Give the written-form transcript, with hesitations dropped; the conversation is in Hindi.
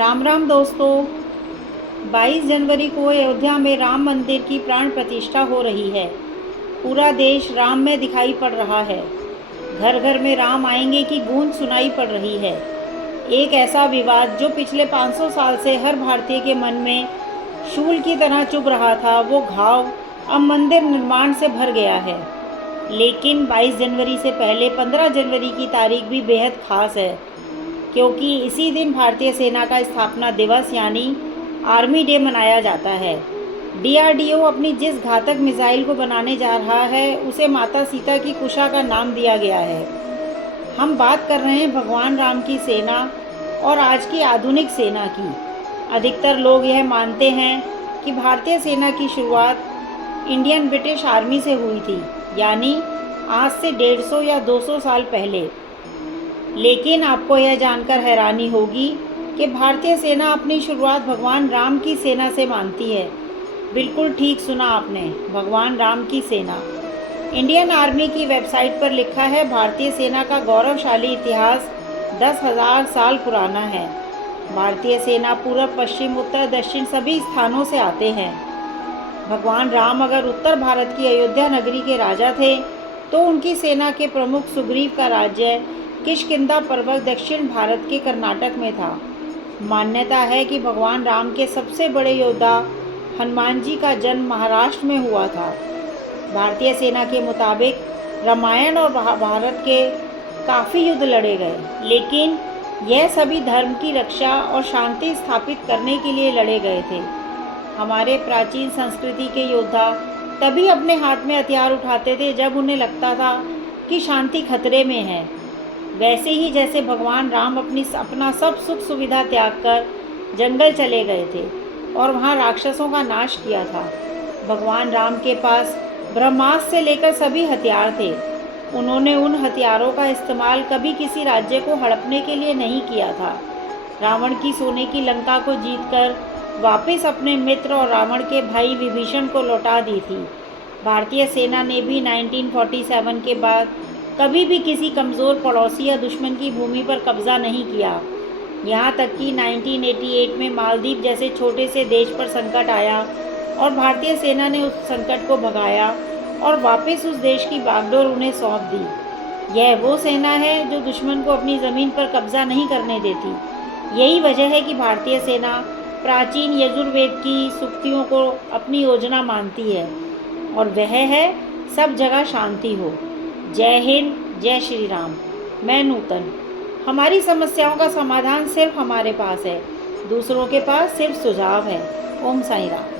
राम राम दोस्तों। 22 जनवरी को अयोध्या में राम मंदिर की प्राण प्रतिष्ठा हो रही है। पूरा देश राम में दिखाई पड़ रहा है। घर घर में राम आएंगे की गूंज सुनाई पड़ रही है। एक ऐसा विवाद जो पिछले 500 साल से हर भारतीय के मन में शूल की तरह चुभ रहा था, वो घाव अब मंदिर निर्माण से भर गया है। लेकिन 22 जनवरी से पहले 15 जनवरी की तारीख भी बेहद खास है, क्योंकि इसी दिन भारतीय सेना का स्थापना दिवस यानी आर्मी डे मनाया जाता है। डीआरडीओ अपनी जिस घातक मिसाइल को बनाने जा रहा है, उसे माता सीता की कुशा का नाम दिया गया है। हम बात कर रहे हैं भगवान राम की सेना और आज की आधुनिक सेना की। अधिकतर लोग यह मानते हैं कि भारतीय सेना की शुरुआत इंडियन ब्रिटिश आर्मी से हुई थी, यानी आज से 150 या 200 साल पहले। लेकिन आपको यह जानकर हैरानी होगी कि भारतीय सेना अपनी शुरुआत भगवान राम की सेना से मानती है। बिल्कुल ठीक सुना आपने, भगवान राम की सेना। इंडियन आर्मी की वेबसाइट पर लिखा है, भारतीय सेना का गौरवशाली इतिहास 10,000 साल पुराना है। भारतीय सेना पूर्व, पश्चिम, उत्तर, दक्षिण सभी स्थानों से आते हैं। भगवान राम अगर उत्तर भारत की अयोध्या नगरी के राजा थे, तो उनकी सेना के प्रमुख सुग्रीव का राज्य किष्किंधा पर्वत दक्षिण भारत के कर्नाटक में था। मान्यता है कि भगवान राम के सबसे बड़े योद्धा हनुमान जी का जन्म महाराष्ट्र में हुआ था। भारतीय सेना के मुताबिक रामायण और महाभारत के काफ़ी युद्ध लड़े गए, लेकिन यह सभी धर्म की रक्षा और शांति स्थापित करने के लिए लड़े गए थे। हमारे प्राचीन संस्कृति के योद्धा तभी अपने हाथ में हथियार उठाते थे जब उन्हें लगता था कि शांति खतरे में है। वैसे ही जैसे भगवान राम अपना सब सुख सुविधा त्याग कर जंगल चले गए थे और वहाँ राक्षसों का नाश किया था। भगवान राम के पास ब्रह्मास्त्र से लेकर सभी हथियार थे। उन्होंने उन हथियारों का इस्तेमाल कभी किसी राज्य को हड़पने के लिए नहीं किया था। रावण की सोने की लंका को जीतकर वापस अपने मित्र और रावण के भाई विभीषण को लौटा दी थी। भारतीय सेना ने भी 1947 के बाद कभी भी किसी कमज़ोर पड़ोसी या दुश्मन की भूमि पर कब्जा नहीं किया। यहाँ तक कि 1988 में मालदीव जैसे छोटे से देश पर संकट आया और भारतीय सेना ने उस संकट को भगाया और वापस उस देश की बागडोर उन्हें सौंप दी। यह वो सेना है जो दुश्मन को अपनी ज़मीन पर कब्जा नहीं करने देती। यही वजह है कि भारतीय सेना प्राचीन यजुर्वेद की सूक्तियों को अपनी योजना मानती है, और वह है सब जगह शांति हो। जय हिंद, जय श्री राम। मैं नूतन। हमारी समस्याओं का समाधान सिर्फ हमारे पास है, दूसरों के पास सिर्फ सुझाव है। ओम साईं राम।